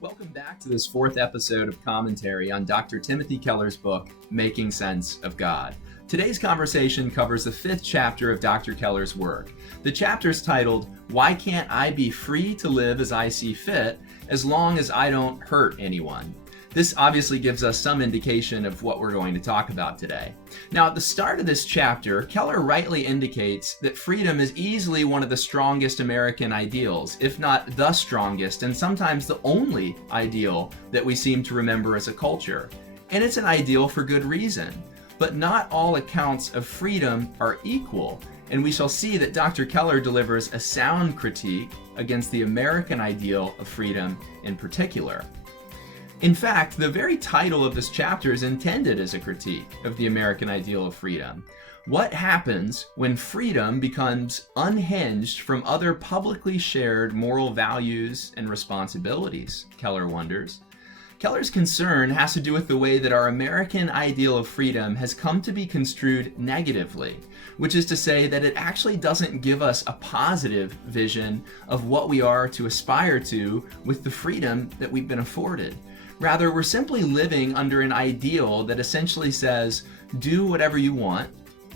Welcome back to this fourth episode of commentary on Dr. Timothy Keller's book, Making Sense of God. Today's conversation covers the fifth chapter of Dr. Keller's work. The chapter is titled, Why Can't I Be Free to Live as I See Fit as long as I don't hurt anyone? This obviously gives us some indication of what we're going to talk about today. Now, at the start of this chapter, Keller rightly indicates that freedom is easily one of the strongest American ideals, if not the strongest, and sometimes the only ideal that we seem to remember as a culture. And it's an ideal for good reason. But not all accounts of freedom are equal, and we shall see that Dr. Keller delivers a sound critique against the American ideal of freedom in particular. In fact, the very title of this chapter is intended as a critique of the American ideal of freedom. What happens when freedom becomes unhinged from other publicly shared moral values and responsibilities, Keller wonders. Keller's concern has to do with the way that our American ideal of freedom has come to be construed negatively, which is to say that it actually doesn't give us a positive vision of what we are to aspire to with the freedom that we've been afforded. Rather, we're simply living under an ideal that essentially says, do whatever you want,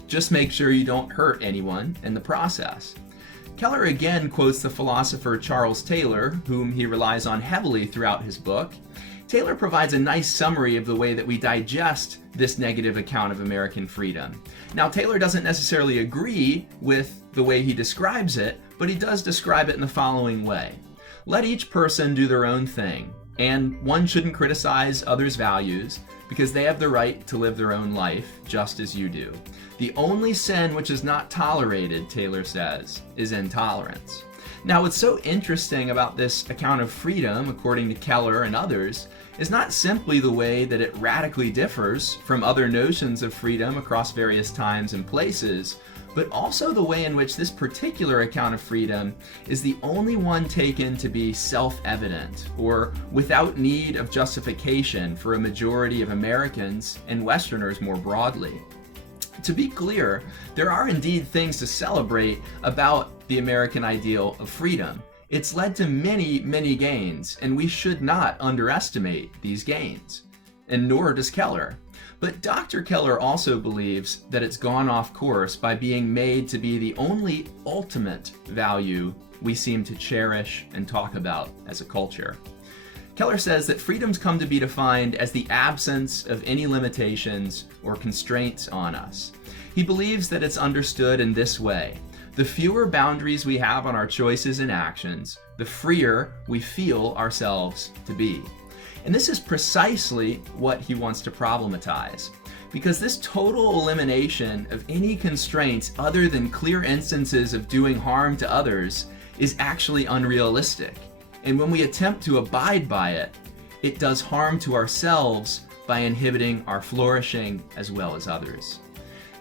just make sure you don't hurt anyone in the process. Keller again quotes the philosopher Charles Taylor, whom he relies on heavily throughout his book. Taylor provides a nice summary of the way that we digest this negative account of American freedom. Now, Taylor doesn't necessarily agree with the way he describes it, but he does describe it in the following way. Let each person do their own thing, and one shouldn't criticize others' values because they have the right to live their own life just as you do. The only sin which is not tolerated, Taylor says, is intolerance. Now, what's so interesting about this account of freedom, according to Keller and others, is not simply the way that it radically differs from other notions of freedom across various times and places, but also the way in which this particular account of freedom is the only one taken to be self-evident or without need of justification for a majority of Americans and Westerners more broadly. To be clear, there are indeed things to celebrate about the American ideal of freedom. It's led to many, many gains, and we should not underestimate these gains, and nor does Keller. But Dr. Keller also believes that it's gone off course by being made to be the only ultimate value we seem to cherish and talk about as a culture. Keller says that freedoms come to be defined as the absence of any limitations or constraints on us. He believes that it's understood in this way. The fewer boundaries we have on our choices and actions, the freer we feel ourselves to be. And this is precisely what he wants to problematize, because this total elimination of any constraints other than clear instances of doing harm to others is actually unrealistic. And when we attempt to abide by it, it does harm to ourselves by inhibiting our flourishing as well as others.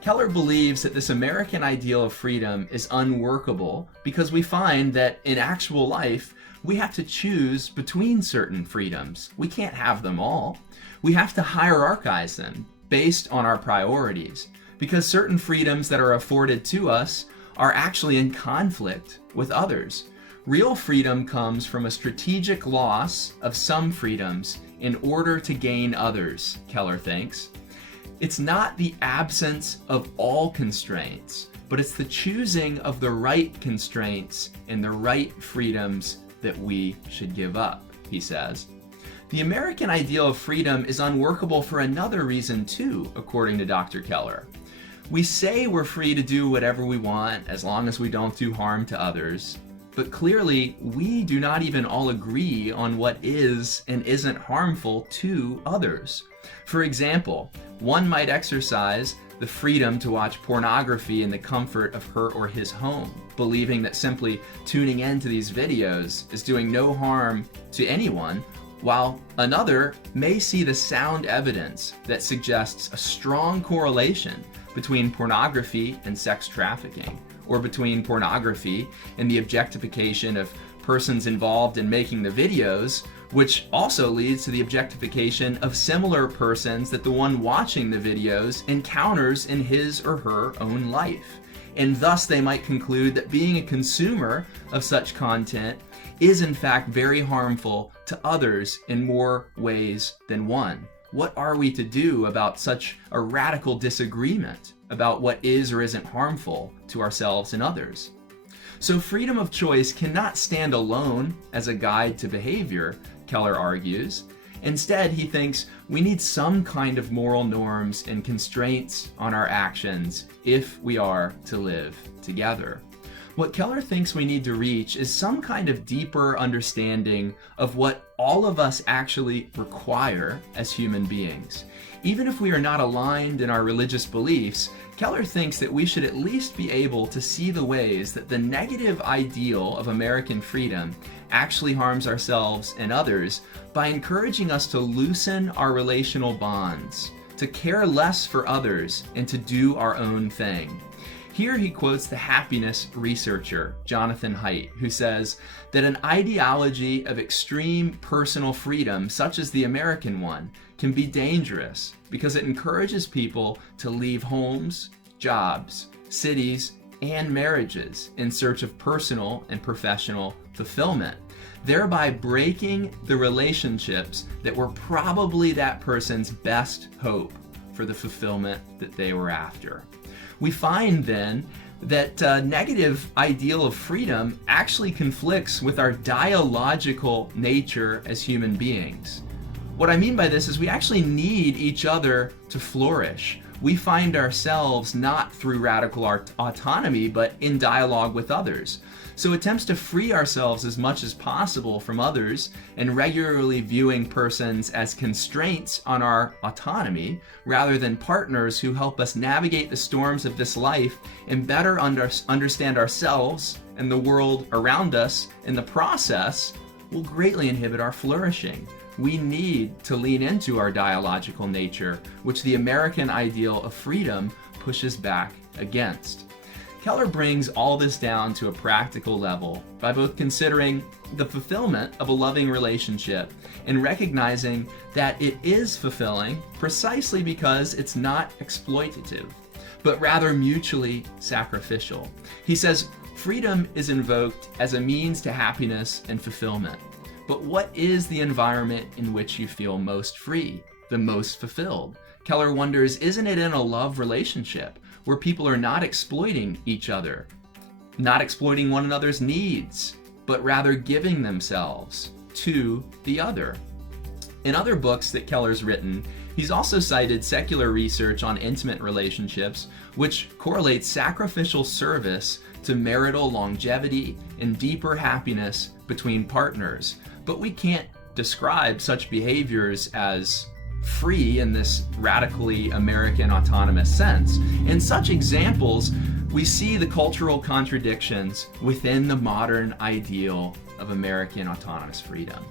Keller believes that this American ideal of freedom is unworkable because we find that in actual life, we have to choose between certain freedoms. We can't have them all. We have to hierarchize them based on our priorities, because certain freedoms that are afforded to us are actually in conflict with others. Real freedom comes from a strategic loss of some freedoms in order to gain others, Keller thinks. It's not the absence of all constraints, but it's the choosing of the right constraints and the right freedoms that we should give up, he says. The American ideal of freedom is unworkable for another reason too, according to Dr. Keller. We say we're free to do whatever we want as long as we don't do harm to others, but clearly we do not even all agree on what is and isn't harmful to others. For example, one might exercise the freedom to watch pornography in the comfort of her or his home, believing that simply tuning into these videos is doing no harm to anyone, while another may see the sound evidence that suggests a strong correlation between pornography and sex trafficking, or between pornography and the objectification of persons involved in making the videos, which also leads to the objectification of similar persons that the one watching the videos encounters in his or her own life. And thus they might conclude that being a consumer of such content is in fact very harmful to others in more ways than one? What are we to do about such a radical disagreement about what is or isn't harmful to ourselves and others? So freedom of choice cannot stand alone as a guide to behavior, Keller argues. Instead, he thinks we need some kind of moral norms and constraints on our actions if we are to live together. What Keller thinks we need to reach is some kind of deeper understanding of what all of us actually require as human beings. Even if we are not aligned in our religious beliefs, Keller thinks that we should at least be able to see the ways that the negative ideal of American freedom actually harms ourselves and others by encouraging us to loosen our relational bonds, to care less for others, and to do our own thing. Here he quotes the happiness researcher, Jonathan Haidt, who says that an ideology of extreme personal freedom, such as the American one, can be dangerous because it encourages people to leave homes, jobs, cities, and marriages in search of personal and professional fulfillment, thereby breaking the relationships that were probably that person's best hope for the fulfillment that they were after. We find then that negative ideal of freedom actually conflicts with our dialogical nature as human beings. What I mean by this is we actually need each other to flourish. We find ourselves not through radical autonomy, but in dialogue with others. So attempts to free ourselves as much as possible from others and regularly viewing persons as constraints on our autonomy rather than partners who help us navigate the storms of this life and better understand ourselves and the world around us in the process will greatly inhibit our flourishing. We need to lean into our dialogical nature, which the American ideal of freedom pushes back against. Keller brings all this down to a practical level by both considering the fulfillment of a loving relationship and recognizing that it is fulfilling precisely because it's not exploitative, but rather mutually sacrificial. He says freedom is invoked as a means to happiness and fulfillment. But what is the environment in which you feel most free, the most fulfilled? Keller wonders, isn't it in a love relationship where people are not exploiting each other, not exploiting one another's needs, but rather giving themselves to the other? In other books that Keller's written, he's also cited secular research on intimate relationships, which correlates sacrificial service to marital longevity and deeper happiness between partners. But we can't describe such behaviors as free in this radically American autonomous sense. In such examples, we see the cultural contradictions within the modern ideal of American autonomous freedom.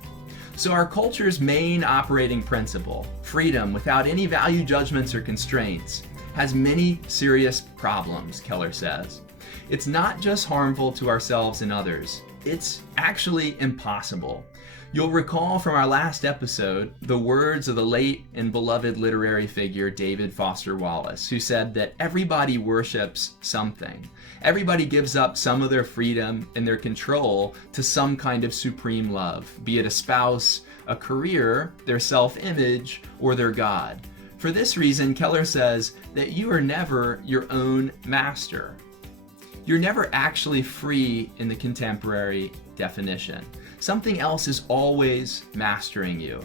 So our culture's main operating principle, freedom without any value judgments or constraints, has many serious problems, Keller says. It's not just harmful to ourselves and others, it's actually impossible. You'll recall from our last episode the words of the late and beloved literary figure David Foster Wallace, who said that everybody worships something. Everybody gives up some of their freedom and their control to some kind of supreme love, be it a spouse, a career, their self-image, or their God. For this reason, Keller says that you are never your own master. You're never actually free in the contemporary definition. Something else is always mastering you.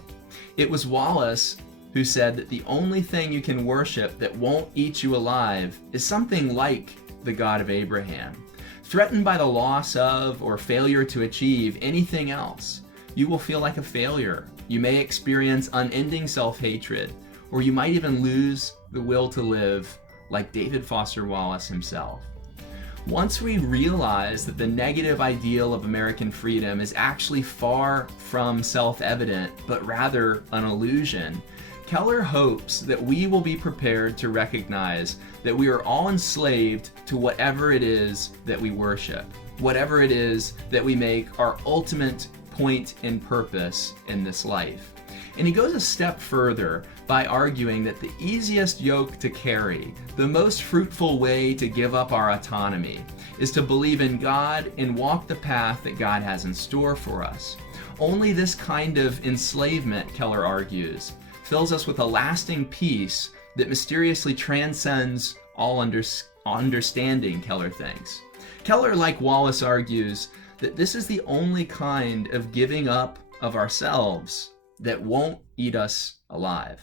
It was Wallace who said that the only thing you can worship that won't eat you alive is something like the God of Abraham. Threatened by the loss of or failure to achieve anything else, you will feel like a failure. You may experience unending self-hatred, or you might even lose the will to live like David Foster Wallace himself. Once we realize that the negative ideal of American freedom is actually far from self-evident, but rather an illusion, Keller hopes that we will be prepared to recognize that we are all enslaved to whatever it is that we worship, whatever it is that we make our ultimate point and purpose in this life. And he goes a step further by arguing that the easiest yoke to carry, the most fruitful way to give up our autonomy, is to believe in God and walk the path that God has in store for us. Only this kind of enslavement, Keller argues, fills us with a lasting peace that mysteriously transcends all understanding, Keller thinks. Keller, like Wallace, argues that this is the only kind of giving up of ourselves that won't eat us alive.